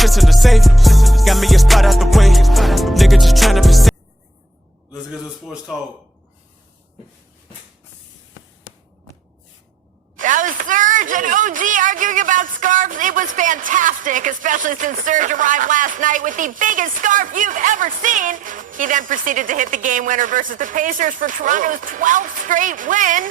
shit's in the safe. Got me a spot out the way. Nigga just tryna be safe. Let's get to sports talk. That was Serge and OG arguing about scarves. It was fantastic, especially since Serge arrived last night with the biggest scarf you've ever seen. He then proceeded to hit the game winner versus the Pacers for Toronto's 12th straight win.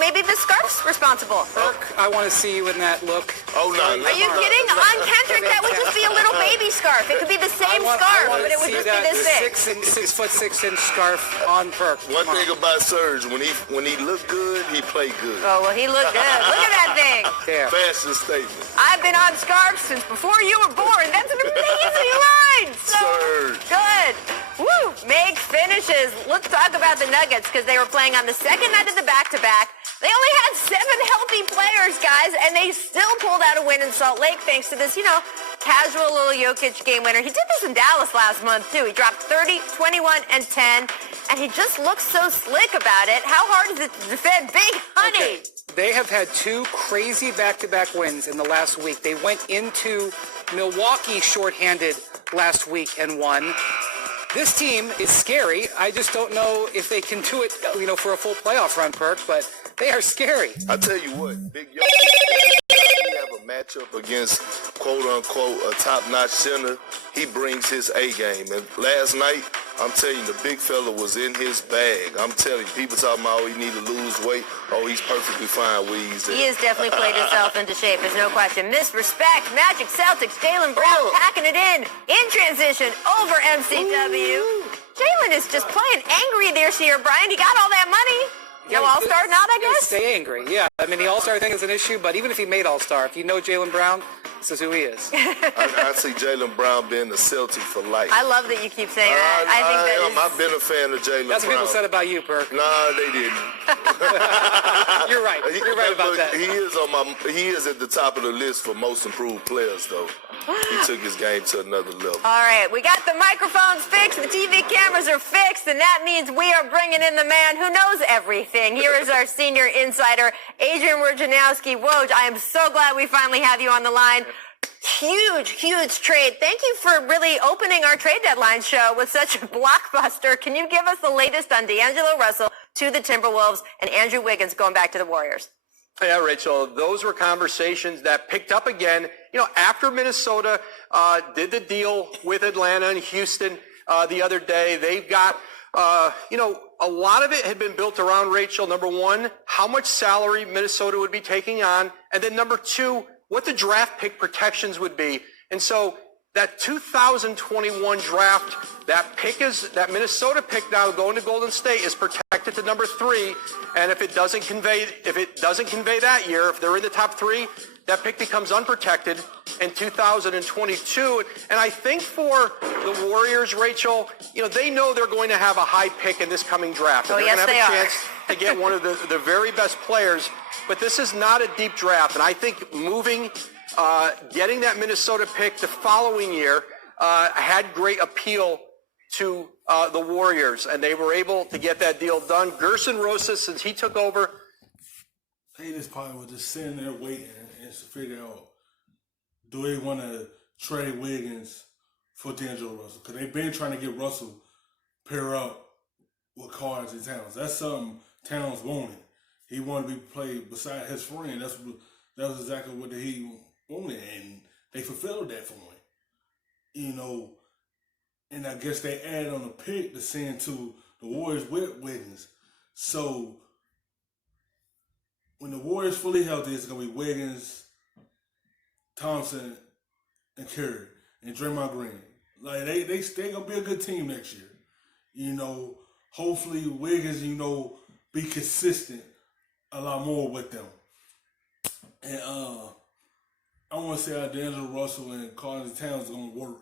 Maybe the scarf's responsible. Burke, I want to see you in that look. Oh, no. Are you kidding? On Kendrick, that would just be a little baby scarf. It could be the same scarf, but it would just be this big. 6'6" scarf on Burke. One thing about Serge, when he looked good, he played good. Oh, well, he looked good. Look at that thing. Yeah. Fashion statement. I've been on scarves since before you were born. That's an amazing line. So Serge. good. Woo! Make finishes. Let's talk about the Nuggets because they were playing on the second night of the back-to-back. They only had 7 healthy players, guys, and they still pulled out a win in Salt Lake thanks to this, casual little Jokic game winner. He did this in Dallas last month, too. He dropped 30, 21, and 10, and he just looks so slick about it. How hard is it to defend Big Honey? Okay. They have had 2 crazy back-to-back wins in the last week. They went into Milwaukee shorthanded last week and won. This team is scary. I just don't know if they can do it, for a full playoff run, Perk, but they are scary. I tell you what, Big Yogi, he have a matchup against, quote-unquote, a top-notch center. He brings his A game. And last night, I'm telling you, the big fella was in his bag. I'm telling you, people talking about, he need to lose weight. Oh, he's perfectly fine where he's at. He has definitely played himself into shape. There's no question. Misrespect, Magic Celtics, Jaylen Brown packing it in transition over MCW. Jaylen is just playing angry this year, Brian. He got all that money. No All-Star not, I guess? Stay angry, yeah. I mean, the All-Star thing is an issue, but even if he made All-Star, if you know Jaylen Brown, this is who he is. I see Jaylen Brown being a Celtic for life. I love that you keep saying that. I've been a fan of Jaylen Brown. That's what people said about you, Perk. Nah, they didn't. You're right. You're right about that. He is at the top of the list for most improved players, though. He took his game to another level. All right, we got the microphones fixed, the TV cameras are fixed, and that means we are bringing in the man who knows everything. Here is our senior insider, Adrian Wojnarowski. Woj, I am so glad we finally have you on the line. Huge, huge trade. Thank you for really opening our trade deadline show with such a blockbuster. Can you give us the latest on D'Angelo Russell to the Timberwolves and Andrew Wiggins going back to the Warriors? Yeah, Rachel, those were conversations that picked up again, after Minnesota did the deal with Atlanta and Houston the other day. They've got, a lot of it had been built around, Rachel, number one, how much salary Minnesota would be taking on, and then number two, what the draft pick protections would be. And so that 2021 draft, that Minnesota pick now going to Golden State is protected to number 3. And if it doesn't convey that year, if they're in the top 3, that pick becomes unprotected in 2022. And I think for the Warriors, Rachel, they know they're going to have a high pick in this coming draft. Oh, they're yes, going to they have a are. chance to get one of the very best players. But this is not a deep draft. And I think getting that Minnesota pick the following year had great appeal to the Warriors, and they were able to get that deal done. Gerson Rosas, since he took over, They just probably was just sitting there waiting and figure out, do they want to trade Wiggins for D'Angelo Russell? Because they've been trying to get Russell pair up with Cards and Towns. That's something Towns wanted. He wanted to be played beside his friend. That was exactly what he wanted, and they fulfilled that for him. And I guess they added on a pick to send to the Warriors with Wiggins. So when the Warriors fully healthy, it's gonna be Wiggins, Thompson, and Curry, and Draymond Green. Like they gonna be a good team next year. Hopefully Wiggins, be consistent a lot more with them. And I want to see how D'Angelo Russell and Carter Towns are going to work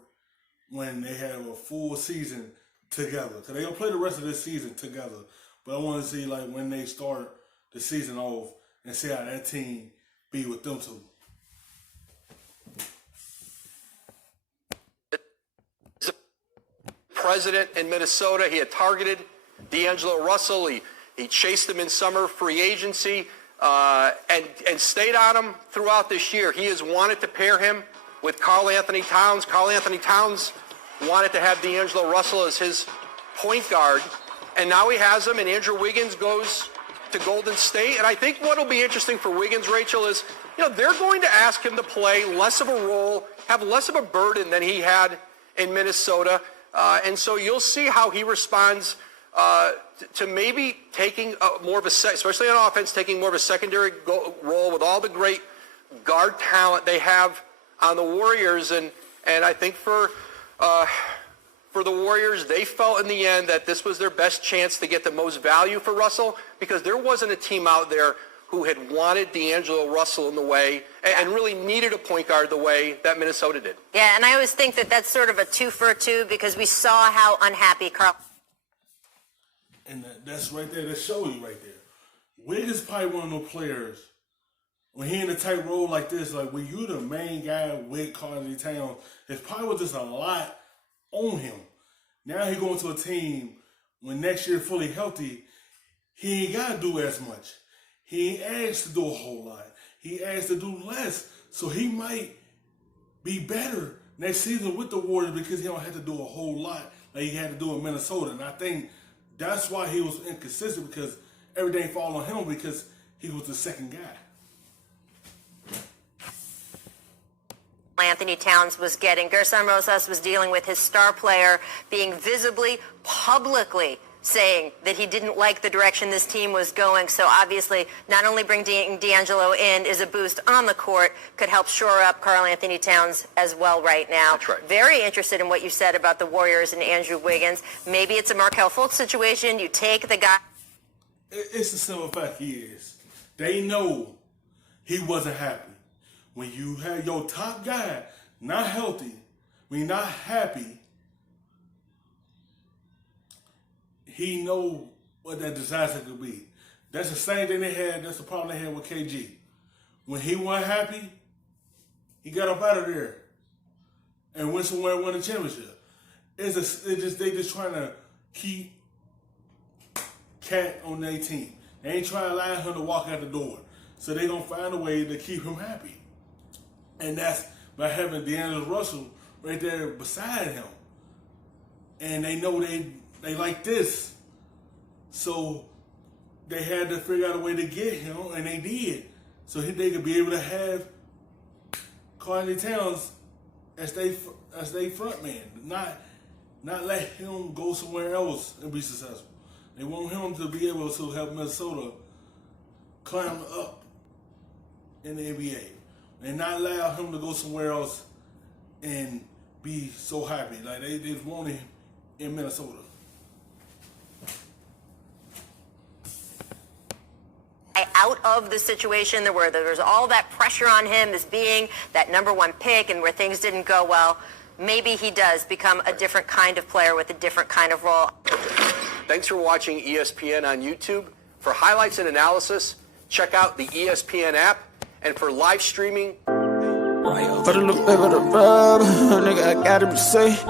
when they have a full season together. Because they're going to play the rest of this season together. But I want to see when they start the season off and see how that team be with them two. President in Minnesota, he had targeted D'Angelo Russell. He chased him in summer free agency and stayed on him throughout this year. He has wanted to pair him with Karl Anthony Towns. Karl Anthony Towns wanted to have D'Angelo Russell as his point guard, and now he has him, and Andrew Wiggins goes to Golden State. And I think what will be interesting for Wiggins, Rachel, is, they're going to ask him to play less of a role, have less of a burden than he had in Minnesota. And so you'll see how he responds to maybe taking more of a, especially on offense, taking more of a secondary role with all the great guard talent they have on the Warriors. And I think for the Warriors, they felt in the end that this was their best chance to get the most value for Russell, because there wasn't a team out there who had wanted D'Angelo Russell in the way and really needed a point guard the way that Minnesota did. Yeah, and I always think that that's sort of a 2 for 2, because we saw how unhappy Karl. And that's right there. That shows you right there. Wiggins probably one of those players, when he in a tight role like this, like when you the main guy with Karl Anthony Towns, it's probably just a lot on him. Now he going to a team when next year fully healthy, he ain't got to do as much. He ain't asked to do a whole lot. He asked to do less. So he might be better next season with the Warriors because he don't have to do a whole lot like he had to do in Minnesota. And I think that's why he was inconsistent, because everything fall on him because he was the second guy. Anthony Towns was getting. Gerson Rosas was dealing with his star player being visibly, publicly saying that he didn't like the direction this team was going. So obviously, not only bringing D'Angelo in is a boost on the court, could help shore up Karl Anthony Towns as well right now. That's right. Very interested in what you said about the Warriors and Andrew Wiggins. Maybe it's a Markelle Fultz situation. You take the guy. It's the simple fact is, they know he wasn't happy. When you have your top guy not healthy, when you're not happy, he know what that disaster could be. That's the same thing they had. That's the problem they had with KG. When he wasn't happy, he got up out of there and went somewhere and won a championship. They just trying to keep Cat on their team. They ain't trying to allow him to walk out the door. So they gonna find a way to keep him happy. And that's by having D'Angelo Russell right there beside him. And they know they like this. So they had to figure out a way to get him, and they did. So they could be able to have Karl Anthony Towns as they front man. Not let him go somewhere else and be successful. They want him to be able to help Minnesota climb up in the NBA. And not allow him to go somewhere else and be so happy. Like they just want him in Minnesota. Out of the situation where there was all that pressure on him as being that #1 pick and where things didn't go well, maybe he does become a different kind of player with a different kind of role. Thanks for watching ESPN on YouTube. For highlights and analysis, check out the ESPN app. And for live streaming, But a little bit of the rub, nigga, I gotta be safe.